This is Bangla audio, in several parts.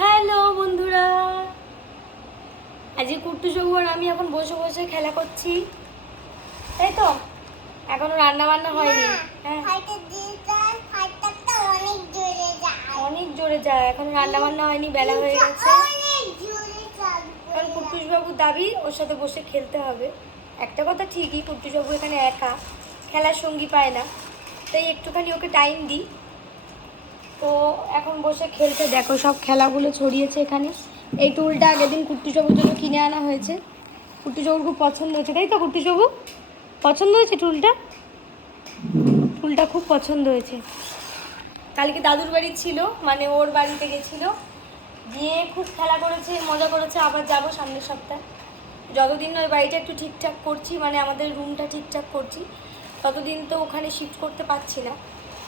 হ্যালো বন্ধুরা, আজকে কুট্টু চৌবু আর আমি এখন বসে বসে খেলা করছি, তাই তো? এখনো রান্না বান্না হয়নি। হ্যাঁ, অনেক জোরে যায়, এখন রান্না বান্না হয়নি, বেলা হয়ে গেছে। কারণ কুট্টুস বাবুর দাবি ওর সাথে বসে খেলতে হবে। একটা কথা ঠিকই, কুট্টুস বাবু এখানে একা, খেলার সঙ্গী পায় না, তাই একটুখানি ওকে টাইম দিই। তো এখন বসে খেলতে, দেখো সব খেলাগুলো ছড়িয়েছে এখানে। এই টুলটা আগের দিন কুট্টু চবুর জন্য কিনে আনা হয়েছে, কুট্টু চবুর খুব পছন্দ হয়েছে, তাই তো কুট্টু চবু? পছন্দ হয়েছে টুলটা, টুলটা খুব পছন্দ হয়েছে। কালকে দাদুর বাড়ি ছিল, মানে ওর বাড়িতে গেছিল, গিয়ে খুব খেলা করেছে, মজা করেছে। আবার যাব সামনের সপ্তাহে, যতদিন ওই বাড়িটা একটু ঠিকঠাক করছি, মানে আমাদের রুমটা ঠিকঠাক করছি, ততদিন তো ওখানে শিফট করতে পারছি না,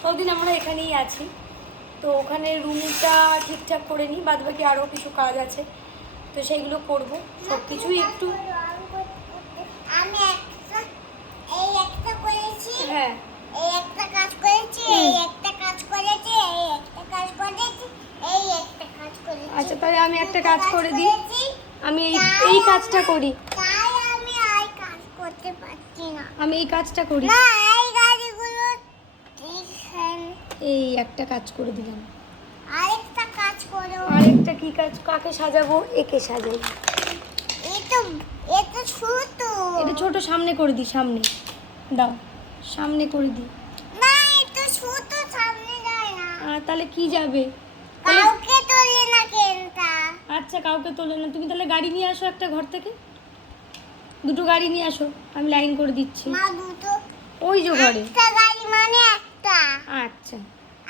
ততদিন আমরা এখানেই আছি। তো ওখানে রুমটা ঠিকঠাক করে নিই, বাদ বাকি আরও কিছু কাজ আছে, তো সেইগুলো করবো। সব কিছুই একটু হ্যাঁ আচ্ছা, তাহলে আমি একটা কাজ করে দিই, আমি এই কাজটা করি, আমি এই কাজটা করি, এই একটা কাজ করে দিলাম। আরেকটা কাজ করো। আরেকটা কি কাজ? কাকে সাজাবো? একে সাজাই। এটা ছোট, এটা ছোট, সামনে করে দিই, সামনে দাও, সামনে করে দিই। না এটা ছোট, সামনে যায় না। তাহলে কি যাবে? কাউকে তোলে না কেনটা। আচ্ছা, কাউকে তোলে না। তুমি তাহলে গাড়ি নিয়ে আসো একটা ঘর থেকে, দুটো গাড়ি নিয়ে আসো, আমি লাইন করে দিচ্ছি। মা দুটো, ওই যে ঘরে একটা গাড়ি মানে একটা, আচ্ছা,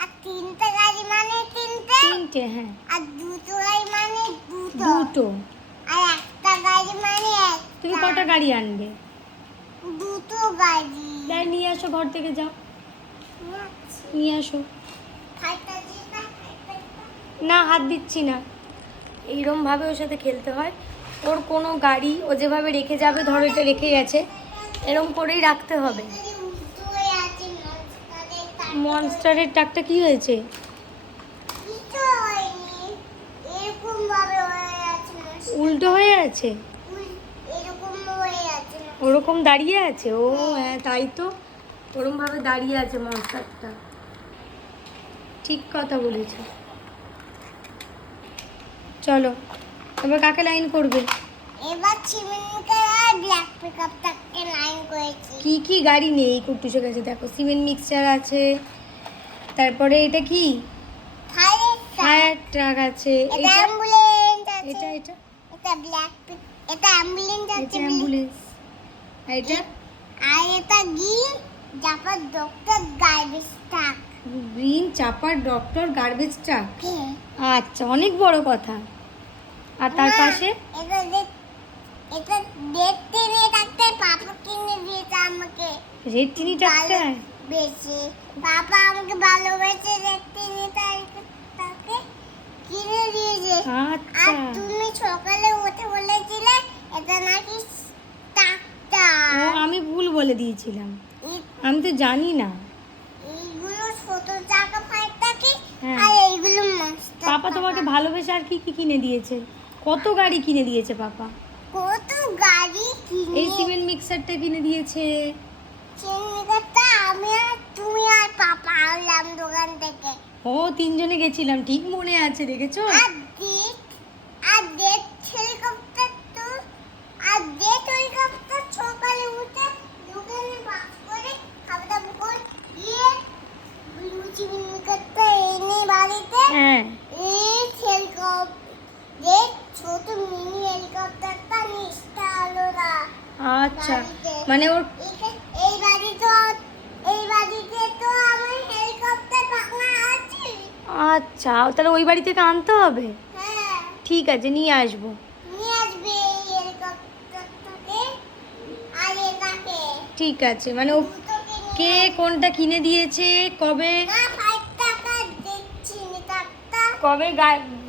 আর তিনটে গাড়ি মানে তিনটে, তিনটে, হ্যাঁ, আর দুটো গাড়ি মানে দুটো, দুটো। আর একটা গাড়ি মানে একটা। তুমি কটা গাড়ি আনবে? দুটো গাড়ি। তাই নিয়ে আসো ঘর থেকে, যাও নিয়ে আসো। খাইটা দিয়ে দাও, খাইটা। না, হাত দিচ্ছি না, এইরমভাবে ওর সাথে খেলতে হয়। ওর কোনো গাড়ি ও যেভাবে রেখে যাবে, ধরো এটা রেখে গেছে, এরম করেই রাখতে হবে। উল্টো হয়ে আছে মনস্টারের টাকা। মনস্টারের টাকটা কি হয়েছে? কিছু হয়নি, এরকম ভাবে হয়ে আছে monster। উল্টো হয়ে আছে, এরকম হয়ে আছে না। ওরকম দাঁড়িয়ে আছে? ও হ্যাঁ, তাই তো, ওরমভাবে দাঁড়িয়ে আছে মনস্টারটা, ঠিক কথা বলেছ। চলো এবার কাকে লাইন করবে? এবার চিমিনিকে আর ব্ল্যাক পিকআপটাকে লাইন করেছি। কি কি গাড়ি নেই কুট্টুসের কাছে? দেখো, সিমেন্ট মিক্সচার আছে, তারপরে এটা কি ফায়ার ট্রাক আছে, এটা এটা অ্যাম্বুলেন্স আছে, এটা এটা এটা ব্ল্যাক এটা অ্যাম্বুলেন্স এটা আছে, অ্যাম্বুলেন্স, আর এটা আর এটা green chopper doctor garbage truck. Green chopper doctor garbage truck. আচ্ছা, অনেক বড় কথা। আর তার পাশে এটা রেড টিনি ডাক্তার পাপা কিনে দিয়েছে আমাকে। রেড টিনি ট্রাক্টর বেশি পাপা আমাকে ভালোবেসে রেড টিনি তাকে কিনে দিয়েছে। আচ্ছা, আর তুমি সকালে উঠে বলেছিলে এটা নাকি ডাক্তার। ও আমি ভুল বলে দিয়েছিলাম, আমি তো জানি না। এইগুলো ছোট চাকা ফাইভ থাকে, হ্যাঁ। আর এইগুলো মাস্টার। পাপা তোমাকে ভালোবেসে আর কি কি কিনে দিয়েছে? কত গাড়ি কিনে দিয়েছে পাপা? কত গাড়ি কিনে, এই সিমেন্ট মিক্সারটা কিনে দিয়েছে। চিনিটা আমি আর তুমি আর পাপা আনলাম দোকান থেকে। ও তিনজনে গেছিলাম, ঠিক মনে আছে, দেখেছো? আর দেখ হেলিকপ্টার তো, আর দেখ হেলিকপ্টার সকালে উঠে দোকানে বাস করে খাওয়া দাওয়া করে গিয়ে লুচি মিনিকাটটা এনে বাড়িতে। হ্যাঁ, এই হেলিকপ্টার দেখ ছোট মিনি হেলিকপ্টারটা নিচটা আলোরা। আচ্ছা, মানে ওর এই বাড়িতে তো আমার হেলিকপ্টার পাখনা আছে। আচ্ছা, তাহলে ওই বাড়ি থেকে আনতে হবে। হ্যাঁ, ঠিক আছে, নিয়ে আসবো। নিয়ে আসবে এই হেলিকপ্টারটাকে আর এটাকে। ঠিক আছে, মানে ও দুটোকে কে কোনটা কিনে দিয়েছে, কবে না 5 টাকা দিচ্ছি টাকা। কবে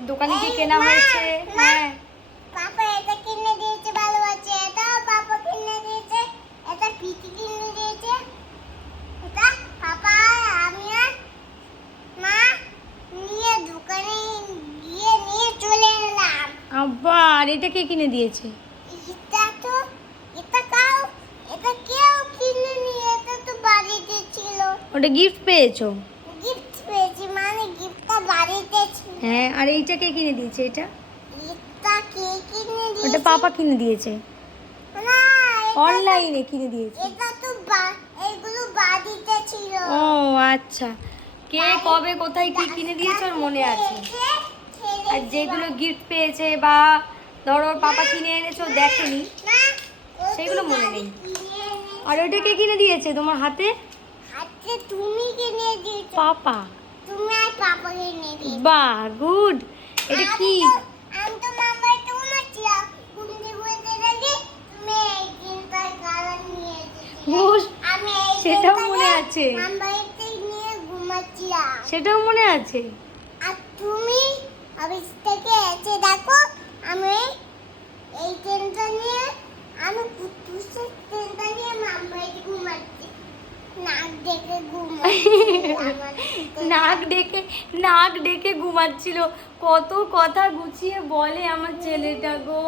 দোকানে গিয়ে কেনা মা, হয়েছে? মা। হ্যাঁ, পাপা এটা কিনে দিয়েছে, ভালো আছে। এটাও পাপা কিনে দিয়েছে, এটা পিটি কিনে দিয়েছে, এটা পাপা আমি আর মা নিয়ে দোকানে গিয়ে নিয়ে চলে আবার এটা কে কিনে দিয়েছে? এটা তো এটা কেউ কিনে নিয়ে, এটা তো বাড়িতে ছিল। ওটা গিফট পেয়েছো? গিফট পেয়েছি মানে গিফটটা বাড়িতে ছিল। হ্যাঁ, আর এইটা কে কিনে দিয়েছে? এটা এটা কে কিনে দিয়েছে? ওটা পাপা কিনে দিয়েছে, না, অনলাইনে কিনে দিয়েছে। এটা তো এগুলো বাড়িতে ছিল। ও আচ্ছা, কে কবে কোথায় কি কিনে দিয়েছে ওর মনে আছে। আর যেগুলো গিফট পেয়েছে বা ধরো ওর পাপা কিনে এনেছে ও দেখেনি, সেগুলো মনে নেই। আর ওইটা কে কিনে দিয়েছে তোমার হাতে? আচ্ছা, তুমি কিনে দিয়েছো। পাপা। তুমি আর পাপা কিনে দিয়েছো। বাহ, গুড। এটা কি? আমি তো মামার তো মাছিলাম গুন্ডি গুন্ডি লাগে। তুমি এই দিনটা কালার নিয়ে এসেছিলে। ও, আমি এই সেটাও দিনটাকে মনে আছে। মামারতে নিয়ে ঘুমাচ্ছিলাম। সেটাও মনে আছে। আর তুমি অফিস থেকে এসে দেখো আমি এই ট্রেনটা নিয়ে, আমি কুটুসের ট্রেনটা নিয়ে মামারতে ঘুমাচ্ছি। নাক ডেকে ঘুমাচ্ছি। নাক ডেকে ঘুমাচ্ছিল। কত কথা গুছিয়ে বলে আমার ছেলেটা গো,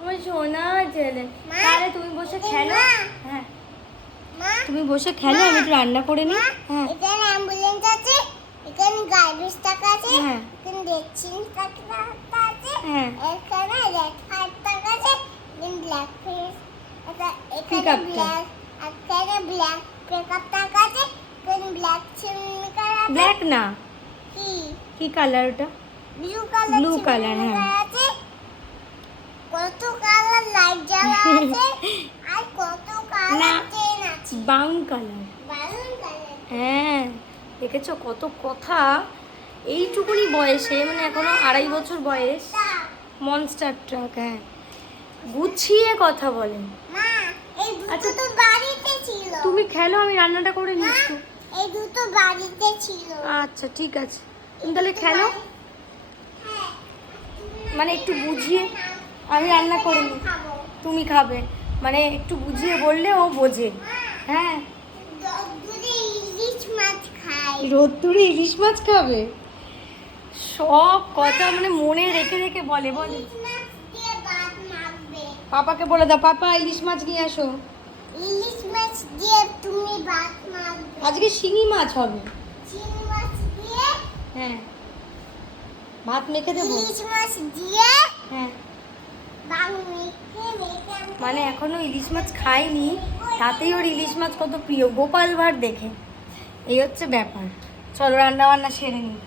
আমার সোনা ছেলে। মা, তাহলে তুমি বসে খেলো। মা। হ্যাঁ, মা, তুমি বসে খেলো, আমি একটু রান্না করে নিই। হ্যাঁ এখানে অ্যাম্বুলেন্স আছে, এখানে গার্বেজ টাকা আছে, হ্যাঁ। এখানে ডেচিন টাকা আছে, হ্যাঁ। এখানে রেড ফাইভ টাকা আছে, এখানে ব্ল্যাক ফিশ, এখানে Pickup টা। ব্ল্যাক, এখানে ব্ল্যাক পিকআপ টাকা আছে, এখানে ব্ল্যাক চিমনিকার আছে। ব্ল্যাক না, কি কি কালার ওটা? ব্লু কালার, Blue colour, হ্যাঁ। আছে। কত কালার লাইট জ্বালা আছে, আর কত না। কালার ট্রেন আছে। Brown colour. Balloon colour. হ্যাঁ, দেখেছো কত কথা এইটুকুনি বয়সে, মানে এখনো 2.5 বছর বয়স। মনস্টার ট্রাক, হ্যাঁ, গুছিয়ে কথা বলে। মা, এই আচ্ছা, দুটো তো বাড়িতে ছিল। তুমি খেলো, আমি রান্নাটা করে মা, নিচ্ছি। এই দুটো বাড়িতে ছিল। আচ্ছা ঠিক আছে, তুমি তাহলে খেলো, হ্যাঁ, মানে একটু বুঝিয়ে। আমি রান্না করে নিই, খাবো। তুমি খাবে, মানে একটু বুঝিয়ে বললে ও বোঝে। হ্যাঁ, দুধে ইলিশ মাছ খাই। রোদ্দুরে ইলিশ মাছ খাবে, সব কথা মানে মনে রেখে রেখে বলে বলে। ইলিশ মাছ দিয়ে ভাত মাখবে। পাপাকে বলে দাও, পাপা ইলিশ মাছ নিয়ে আসো। ইলিশ মাছ দিয়ে তুমি ভাত মাখবে। আজকে শিঙি মাছ হবে। চিংড়ি মাছ দিয়ে হ্যাঁ, ভাত মেখে দেবো। ইলিশ মাছ দিয়ে হ্যাঁ, ভাত মেখে রেখে আমি মানে এখনো ইলিশ মাছ খাইনি, তাতেই ওর ইলিশ মাছ কত প্রিয়, গোপাল ভাঁড় দেখে। এই হচ্ছে ব্যাপার। চলো রান্না বান্না সেরে নিই।